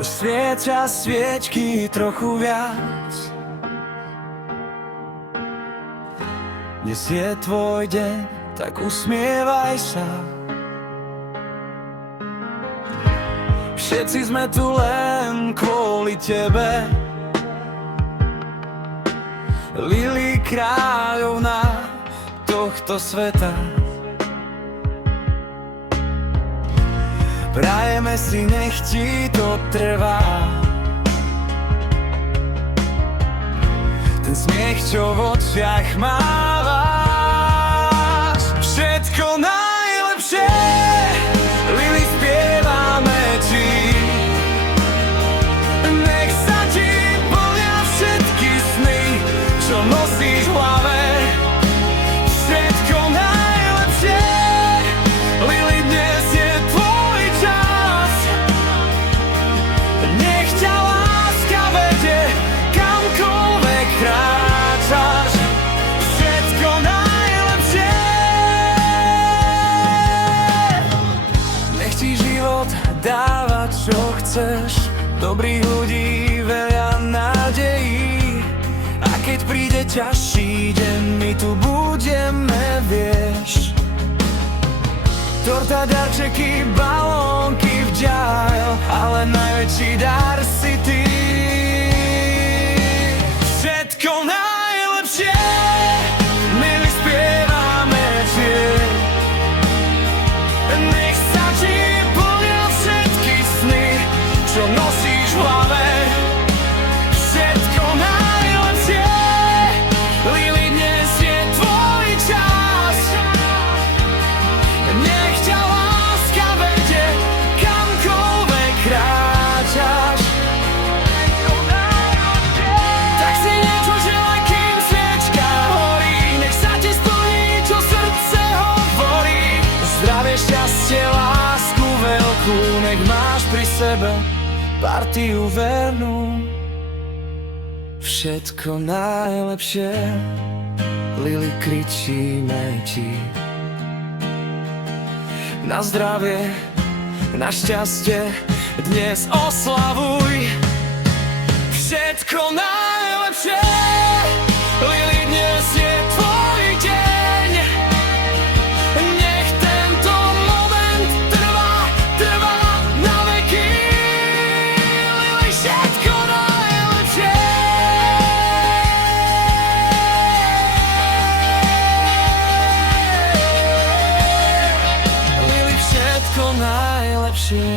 Svietia sviečky trochu viac. Dnes je tvoj deň, tak usmievaj sa. Všetci sme tu len kvôli tebe. Lili, kráľovná tohto sveta. Prajeme si, nech ti to trvá. Ten smiech, čo v očiach mávaš. Všetko najlepšie, Lili, spievame ti. Nech sa ti plnia všetky sny, čo nosíš v hlave. Všetko najlepšie, Lili, dnes je tvoj čas. Nech ťa láska vedie, kamkoľvek kráčaš. Všetko najlepšie. Nech ti život dáva, čo chceš. Dobrých ľudí, veľa nádejí. A keď príde ťažší deň, my tu budeme, vieš. Torta, darčeky, balónky, vďaľ, ale najväčší dar si ty. Všetko najlepšie, milí, spievame ti. Nech sa ti plnia všetky sny, čo nosíš v hlave. Všetko najlepšie, Lili, dnes je tvoj čas. Nech ťa láska vedie, kamkoľvek kráčaš. Tak si niečo želaj, kým sviečka horí. Nech sa ti splní, čo srdce hovorí. Zdravie, šťastie, lásku veľkú, nech máš pri sebe partiu vernú. Všetko najlepšie, Lili, kričíme ti. Na zdravie, na šťastie, dnes oslavuj. Všetko najlepšie, Lili, dnes je tvoj deň. Nech tento moment trvá, trvá na veky. Lili, všetko najlepšie. Lili, všetko najlepšie.